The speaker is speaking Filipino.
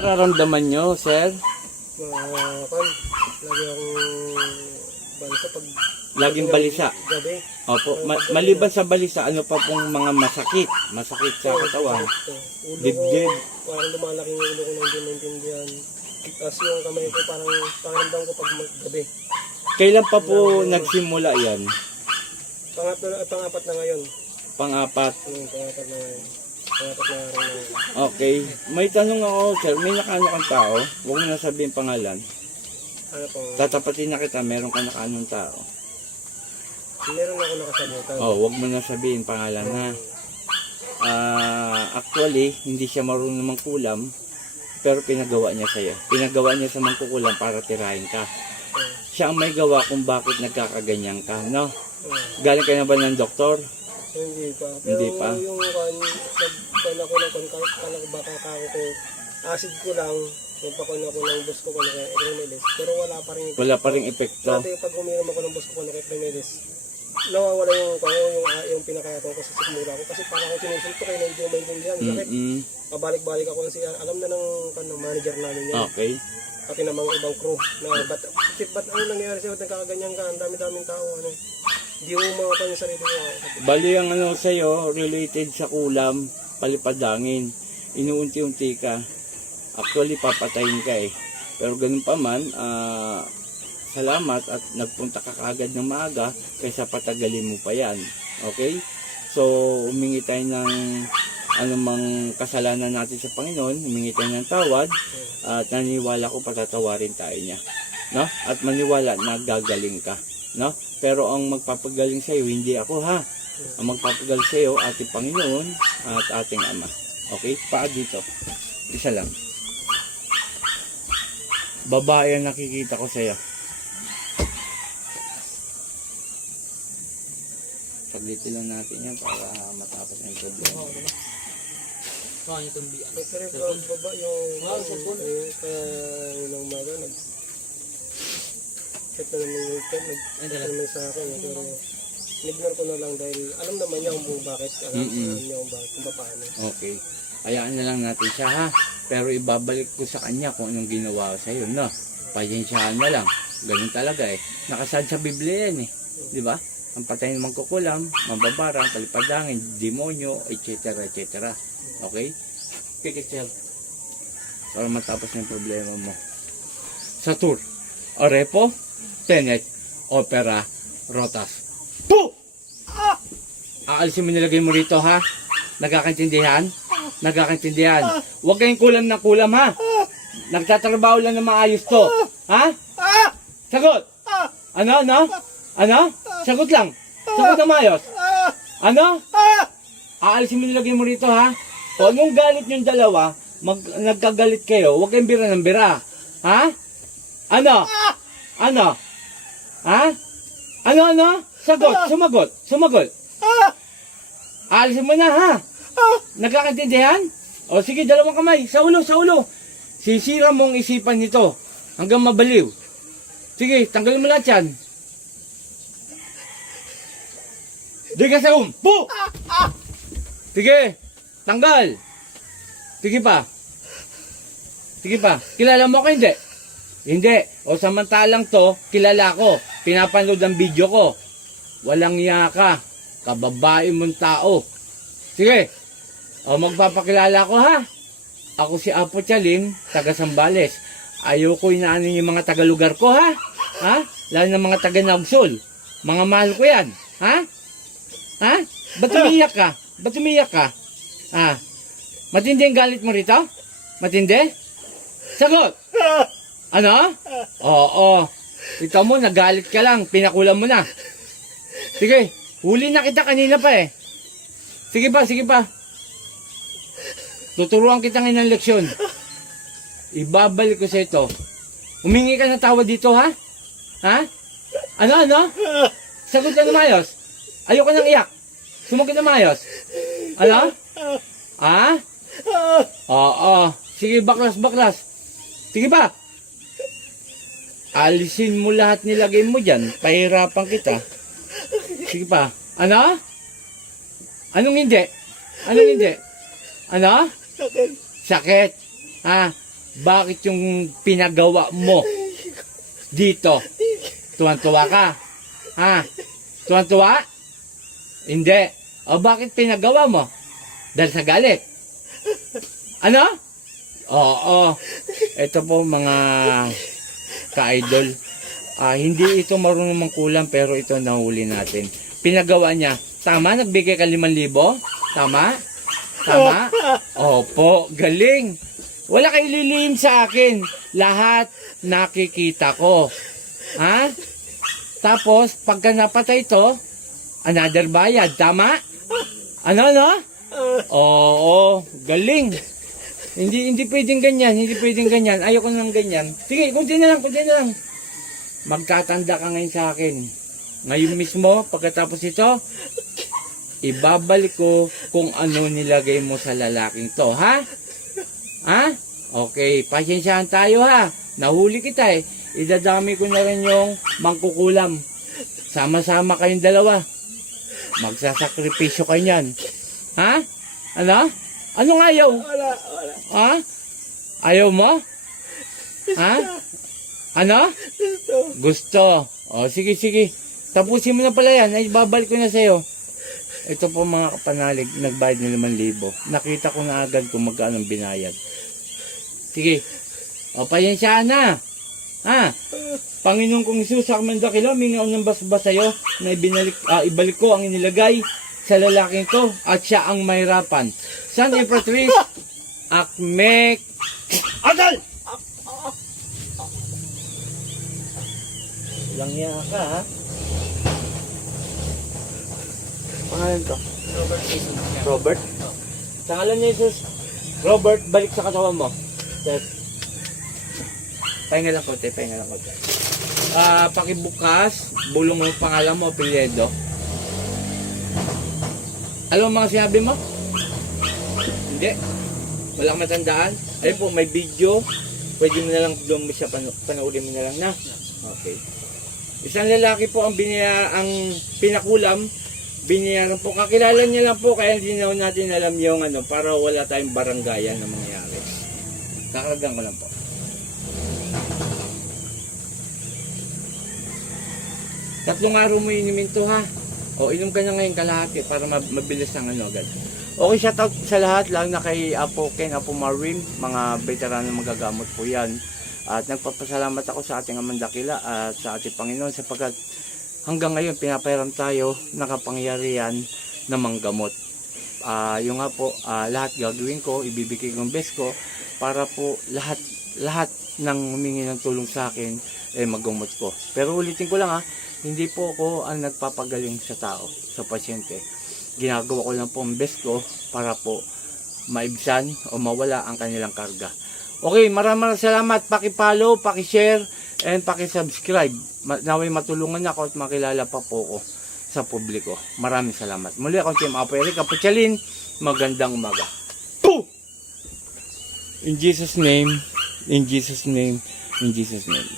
Nararamdaman nyo, sir? Lagi akong balisa pag Laging balisa. gabi. Opo. Maliban sa balisa, ano pa pong mga masakit? Masakit sa katawan. Ulo Dibdib. ko, parang lumalaki yung ulo ko na hindi maintindihan. Tapos yung kamay ko parang pakiramdam ko pag gabi. Kailan pa po nagsimula yan? Pangapat na ngayon. Pang-apat. Pangapat na ngayon. Pangapat na araw na ngayon. Okay. May tanong ako, sir. May nakaano kang tao? Huwag mo na sabihin pangalan. Ano pong, Tatapatin na kita, meron ka nakaanong tao. meron ako nakasabutan. Oh, huwag mo na sabihin pangalan na. Actually, hindi siya marunong mangkulam, pero pinagawa niya sa'yo. Pinagawa niya sa mangkukulam para tirahin ka. Siya ang may gawa kung bakit nagkakaganyan ka, no? Galing ka na ba ng doktor? Hindi pa. Pero Hindi pa. yung nagpan ako ng baka kako ko, acid ko lang, nagpakon ako ng bus ko kung Cremelis. Pero wala pa rin. Wala pa ring epekto. Dati pag uminom ako ng bus ko kung Cremelis, nawawala yung pinakayatong ko sa sikmura ko. Kasi parang ako sinusuntok kayo na hindi ko maintindihan. Sakit. Pabalik-balik ako kasi alam na ng manager namin yan. Okay. Pati ng mga ibang crew na ba't ano nangyari sa'yo, nagkakaganyan ka, ang dami-daming tao, ano. Hindi mo makapan yung sarili mo. Bali ang ano sa'yo, related sa kulam, palipadangin. Inuunti-unti ka. Actually, papatayin ka eh. Pero ganun pa man, salamat at nagpunta ka kaagad ng maaga kaysa patagalin mo pa yan. Okay? So, humingi tayo ng anumang kasalanan natin sa Panginoon, humingi tayo ng tawad at naniwala ko patatawarin tayo niya. No? At maniwala na gagaling ka. No? Pero ang magpapagaling sa iyo, hindi ako ha. Ang magpapagaling sa iyo, ating Panginoon at ating Ama. Okay? Paa dito. Isa lang. Babae ang nakikita ko sa iyo. Saglitin lang natin yan para matapos ang problema. Pero baba yung yung umaga nag-chat na naman yung chat, nag-chat naman sa akin. Pero ignore ko na lang dahil alam naman niya kung bakit. Alam niya kung bakit, kung paano. Okay. Hayaan na lang natin siya ha. Pero ibabalik ko sa kanya kung anong ginawa sa iyo, no? Pasensyahan na lang. Ganun talaga eh. Nakasad sa Biblia yan eh. Di ba? Ang patay ng mangkukulam, mambabarang, palipadangin, demonyo, etc. etc. Okay? Pikit siya. Para matapos ng problema mo. Satur, Arepo, Tenet, Opera, Rotas. Po! Aalisin mo nilagay mo rito ha? Nagkakaintindihan? Nagkakaintindihan. Huwag kayong kulam na kulam ha? Nagtatrabaho lang na maayos to. Ha? Sagot! Ano? Sagot lang. Sagot na maayos. Ano? Aalisin mo nilagay mo rito ha? Kung anong galit yung dalawa, nagkagalit kayo, huwag kayong bira ng bira. Ha? Ano? Ha? Ano? Sagot, sumagot. Aalisin mo na ha? Nagkakaintindihan? O sige, dalawang kamay, sa ulo. Sisira mong isipan nito hanggang mabaliw. Sige, tanggalin mo lahat yan. Di ka sa Po! Sige, tanggal. Sige pa. Kilala mo ko hindi? Hindi. O samantalang to, kilala ko. Pinapanood ang video ko. Walang iya ka. Kababae mong tao. Sige. O magpapakilala ko ha. Ako si Apo Chaling, taga Sambales. Ayoko inaanin yung mga taga-lugar ko ha. Ha? Lalo na mga taga-Nagsol. Mga mahal ko yan. Ha? Ba't umiyak ka? Ha? Matindi ang galit mo rito? Matindi? Sagot! Ano? Oo. Ikaw mo, nagalit ka lang. Pinakulam mo na. Sige, huli na kita kanina pa eh. Sige pa. Tuturuan kita ngayon ng leksyon. Ibabalik ko sa ito. Humingi ka ng tawad dito ha? Ha? Ano? Sagot ka na maayos. Ayoko nang iyak. Sumagot na maayos. Ano? Ha? Oo. Sige, baklas. Sige pa. Alisin mo lahat nilagay mo dyan. Pahirapan kita. Sige pa. Ano? Anong hindi? Ano? Sakit. Ha? Bakit yung pinagawa mo dito? Tuwan-tuwa ka? Ha? Tuwan-tuwa? Hindi. O bakit pinagawa mo? Dahil sa galit? Ano? Oo. Ito po mga ka-idol. Hindi ito marunong mangkulam pero ito nahuli natin. Pinagawa niya. Tama? Nagbigay ka 5,000? Tama? Tama? Opo. Galing. Wala kayo lilihim sa akin. Lahat nakikita ko. Ha? Tapos, pagka napatay ito, another bayad. Tama? Ano? Oo. Galing. Hindi pwedeng ganyan. Hindi pwedeng ganyan. Ayoko nang ganyan. Sige, kunti na lang. Magtatanda ka ngayon sa akin. Ngayon mismo, pagkatapos ito, ibabalik ko kung ano nilagay mo sa lalaking to, ha? Ha? Okay, pasensyahan tayo ha. Nahuli kita eh. Idadami ko na rin yung mangkukulam. Sama-sama kayong dalawa. Magsasakripisyo kayo niyan. Ha? Ano? Anong ayaw? Wala. Ha? Ayaw mo? Ha? Ano? Gusto. O, sige. Tapusin mo na pala yan. Ay, babalik ko na sa'yo. Ito po mga kapanalig, nagbayad ng 5,000. Nakita ko na agad kung magkano ang binayad. Sige. O, payansyahan na. Ha? Panginoon kong Isus, Sakman Dakila, mingaw ng basbas sa'yo na ibalik ko ang inilagay sa lalaking to at siya ang mahirapan. San Imperatrice, Akmek, Adal! Langya ka, ha? Pangalan to? Robert? Sa ngalan ni Jesus, Robert, balik sa katawan mo. Pahinga lang konti. Pakibukas, bulong mo yung pangalan mo, apelyido. Alam mo mga sinabi mo? Hindi. Walang matandaan. Ayun po, may video. Pwede mo na lang doon mo siya panoorin mo na lang na. Okay. Isang lalaki po ang pinakulam. Binayaran po. Kakilala niya lang po kaya hindi na natin alam yung para wala tayong baranggayan na mangyayari. Kakaragyan ko lang po. Tatlong araw mo inumin to ha. O inom ka na ngayon kalahati para mabilis ang agad. Okay, shout out sa lahat lang na kay Apo Ken, Apo Marvin, mga veterano magagamot po yan. At nagpapasalamat ako sa ating Amang Dakila at sa ating Panginoon sapagkat hanggang ngayon pinapairam tayo nakapangyarihan na manggamot. Yung nga po, lahat gagawin ko, ibibigay ko ang best ko para po lahat ng humingi ng tulong sa akin maggamot ko. Pero ulitin ko lang hindi po ako ang nagpapagaling sa tao, sa pasyente. Ginagawa ko lang po ang best ko para po maibsan o mawala ang kanilang karga. Okay, maraming salamat. Paki-follow, paki-share, and paki-subscribe. Naway matulungan ako at makilala pa po ko sa publiko. Maraming salamat. Muli ako Team Apo Eric Kaputsalin. Magandang umaga. In Jesus' name, in Jesus' name, in Jesus' name.